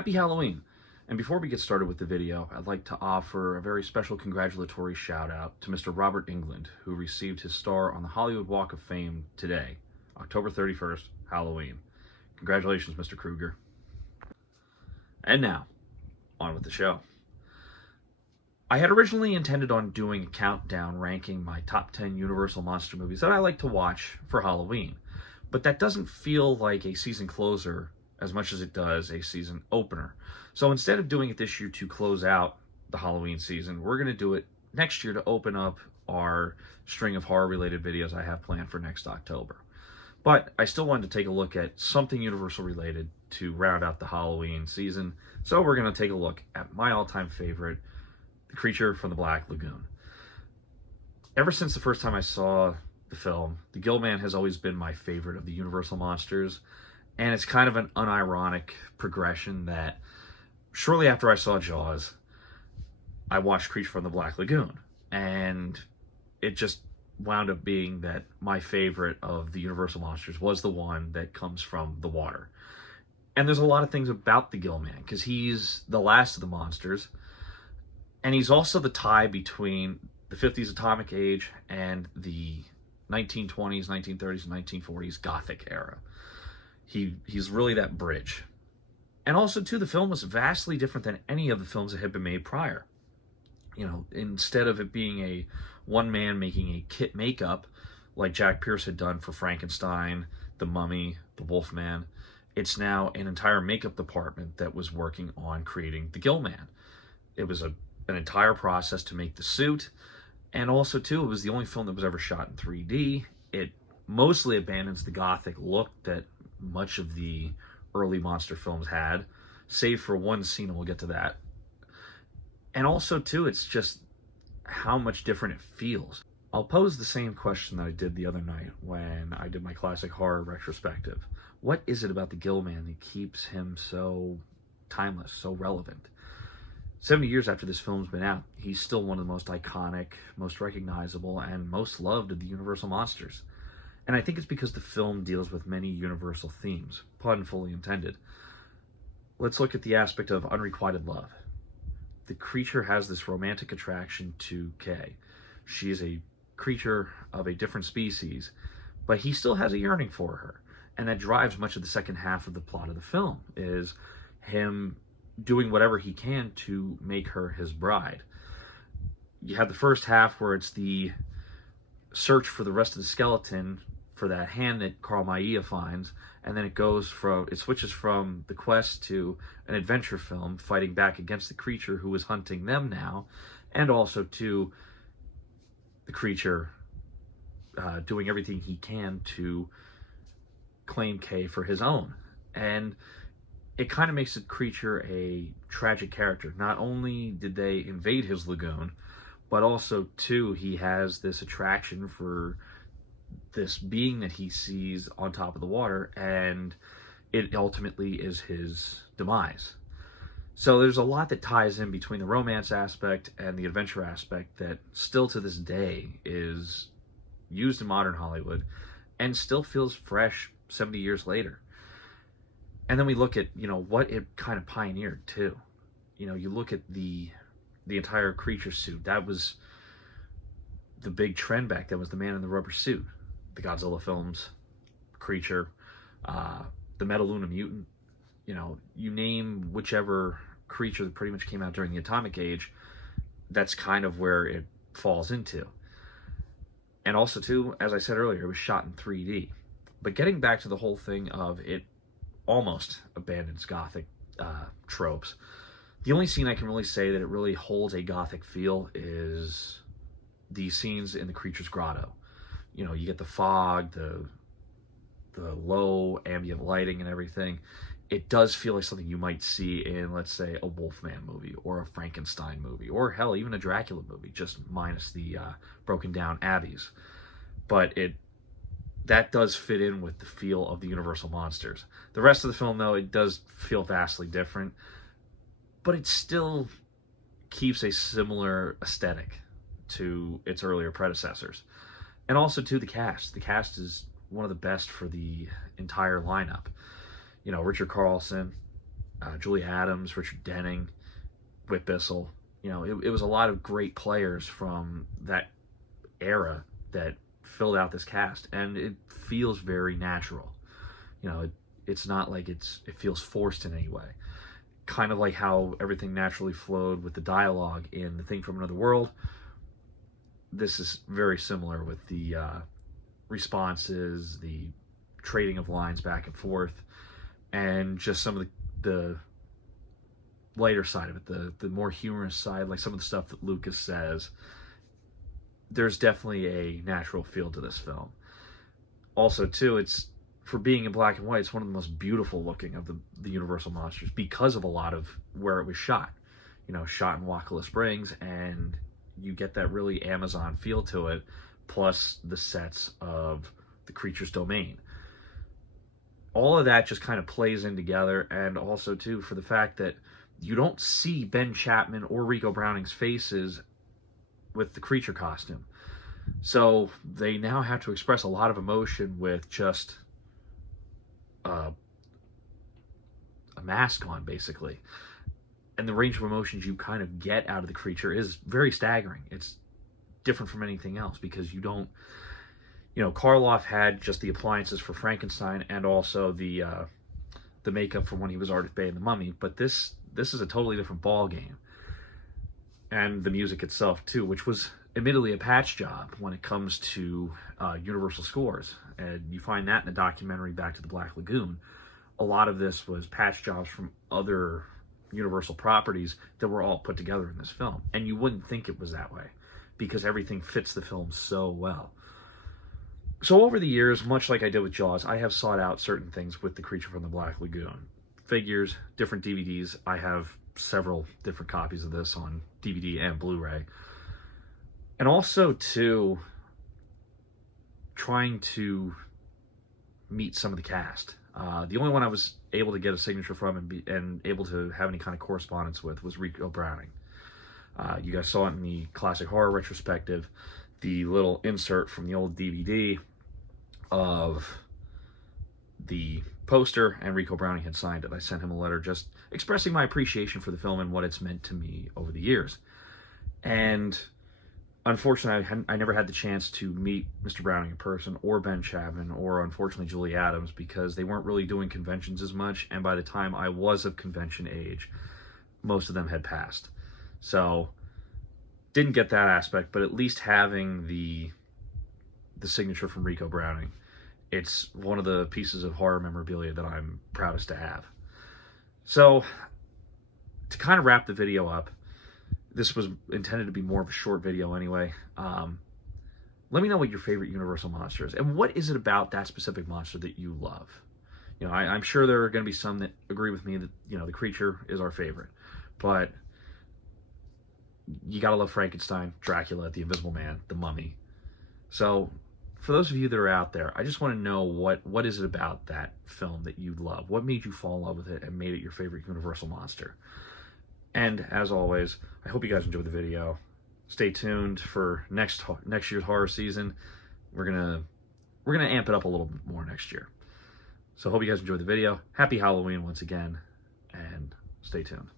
Happy Halloween! And before we get started with the video, I'd like to offer a very special congratulatory shout out to Mr. Robert Englund, who received his star on the Hollywood Walk of Fame today, October 31st, Halloween. Congratulations, Mr. Kruger. And now, on with the show. I had originally intended on doing a countdown ranking my top 10 Universal Monster movies that I like to watch for Halloween, but that doesn't feel like a season closer as much as it does a season opener. So instead of doing it this year to close out the Halloween season, we're going to do it next year to open up our string of horror-related videos I have planned for next October. But I still wanted to take a look at something Universal related to round out the Halloween season, so we're going to take a look at my all-time favorite, The Creature from the Black Lagoon. Ever since the first time I saw the film, the Gill-Man has always been my favorite of the Universal monsters, and it's kind of an unironic progression that shortly after I saw Jaws, I watched Creature from the Black Lagoon, and it just wound up being that my favorite of the Universal monsters was the one that comes from the water. And there's a lot of things about the Gill-Man, because he's the last of the monsters, and he's also the tie between the 50s atomic age and the 1920s, 1930s, and 1940s Gothic era. He's really that bridge. And also, too, the film was vastly different than any of the films that had been made prior. You know, instead of it being a one man making a kit makeup like Jack Pierce had done for Frankenstein, The Mummy, The Wolfman, it's now an entire makeup department that was working on creating the Gill-Man. It was an entire process to make the suit, and also, too, it was the only film that was ever shot in 3D. It mostly abandons the Gothic look that much of the early monster films had, save for one scene, and we'll get to that. And also, too, it's just how much different it feels. I'll pose the same question that I did the other night when I did my classic horror retrospective. What is it about the Gill-Man that keeps him so timeless, so relevant? 70 years after this film's been out, he's still one of the most iconic, most recognizable, and most loved of the Universal monsters. And I think it's because the film deals with many Universal themes, pun fully intended. Let's look at the aspect of unrequited love. The creature has this romantic attraction to Kay. She is a creature of a different species, but he still has a yearning for her. And that drives much of the second half of the plot of the film, is him doing whatever he can to make her his bride. You have the first half where it's the search for the rest of the skeleton for that hand that Carl Maia finds, and then it switches from the quest to an adventure film fighting back against the creature who is hunting them now, and also to the creature doing everything he can to claim Kay for his own. And it kind of makes the creature a tragic character. Not only did they invade his lagoon, but also, too, he has this attraction for this being that he sees on top of the water, and it ultimately is his demise. So there's a lot that ties in between the romance aspect and the adventure aspect that still to this day is used in modern Hollywood and still feels fresh 70 years later. And then we look at, what it kind of pioneered too. You look at the entire creature suit. That was the big trend back then, was the man in the rubber suit. The Godzilla films, Creature, the Metaluna Mutant, you name whichever creature that pretty much came out during the atomic age, that's kind of where it falls into. And also, too, as I said earlier, it was shot in 3D. But getting back to the whole thing of it almost abandons Gothic tropes, the only scene I can really say that it really holds a Gothic feel is the scenes in the creature's grotto. You get the fog, the low ambient lighting and everything. It does feel like something you might see in, let's say, a Wolfman movie or a Frankenstein movie, or hell, even a Dracula movie, just minus the broken down abbeys. But that does fit in with the feel of the Universal monsters. The rest of the film, though, it does feel vastly different, but it still keeps a similar aesthetic to its earlier predecessors. And also, to the cast. The cast is one of the best for the entire lineup. Richard Carlson, Julie Adams, Richard Denning, Whit Bissell. You know, it was a lot of great players from that era that filled out this cast, and it feels very natural. You know, it's not like it feels forced in any way. Kind of like how everything naturally flowed with the dialogue in The Thing from Another World. This is very similar with the responses, the trading of lines back and forth, and just some of the lighter side of it, the more humorous side, like some of the stuff that Lucas says. There's definitely a natural feel to this film. Also, too, it's, for being in black and white, it's one of the most beautiful looking of the Universal monsters because of a lot of where it was shot. You know, shot in Wakala Springs, and you get that really Amazon feel to it, plus the sets of the creature's domain. All of that just kind of plays in together, and also, too, for the fact that you don't see Ben Chapman or Rico Browning's faces with the creature costume. So they now have to express a lot of emotion with just a mask on, basically. And the range of emotions you kind of get out of the creature is very staggering. It's different from anything else because you don't, you know, Karloff had just the appliances for Frankenstein and also the makeup from when he was Ardith Bay in The Mummy, but this is a totally different ball game. And the music itself too, which was admittedly a patch job when it comes to Universal scores, and you find that in the documentary Back to the Black Lagoon. A lot of this was patch jobs from other Universal properties that were all put together in this film, and you wouldn't think it was that way because everything fits the film so well. So over the years, much like I did with Jaws, I have sought out certain things with The Creature from the Black Lagoon. Figures, different DVDs. I have several different copies of this on DVD and Blu-ray. And also, too, trying to meet some of the cast. The only one I was able to get a signature from and able to have any kind of correspondence with was Rico Browning. You guys saw it in the Classic Horror Retrospective, the little insert from the old DVD of the poster, and Rico Browning had signed it. I sent him a letter just expressing my appreciation for the film and what it's meant to me over the years. And unfortunately, I never had the chance to meet Mr. Browning in person, or Ben Chapman, or unfortunately Julie Adams, because they weren't really doing conventions as much, and by the time I was of convention age, most of them had passed. So, didn't get that aspect, but at least having the signature from Rico Browning, it's one of the pieces of horror memorabilia that I'm proudest to have. So, to kind of wrap the video up, this was intended to be more of a short video anyway. Let me know what your favorite Universal monster is, and what is it about that specific monster that you love? You know, I'm sure there are going to be some that agree with me that, you know, the creature is our favorite, but you gotta love Frankenstein, Dracula, the Invisible Man, the Mummy. So, for those of you that are out there, I just want to know what is it about that film that you love? What made you fall in love with it and made it your favorite Universal monster? And as always, I hope you guys enjoyed the video. Stay tuned for next year's horror season. We're gonna amp it up a little bit more next year. So hope you guys enjoyed the video. Happy Halloween once again, and stay tuned.